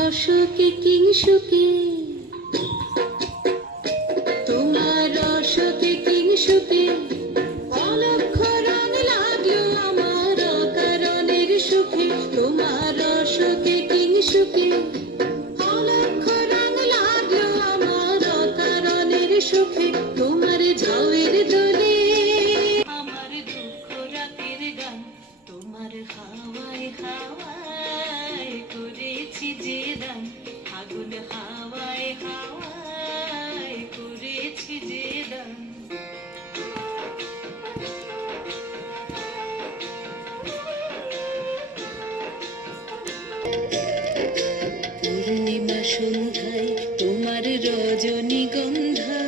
রসকে কিংসুকে তোমার রসকে কিংসুকে আগুন হাওয়ায় হাওয়ায় করেছি যে পূর্ণিমা সন্ধ্যায় তোমার রজনীগন্ধায়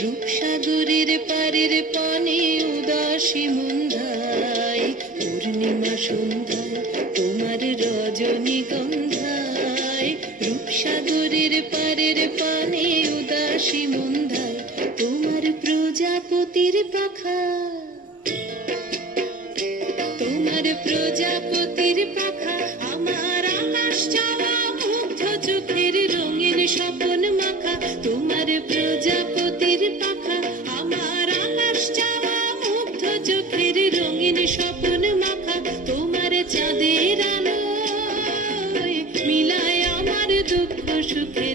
রূপসাগরের পারের পানে উদাসী মন্ধায় রূপসাগরের পারের পানে উদাসী মন্দা তোমার প্রজাপতির পাখা। তোমার প্রজাপতির পাখা।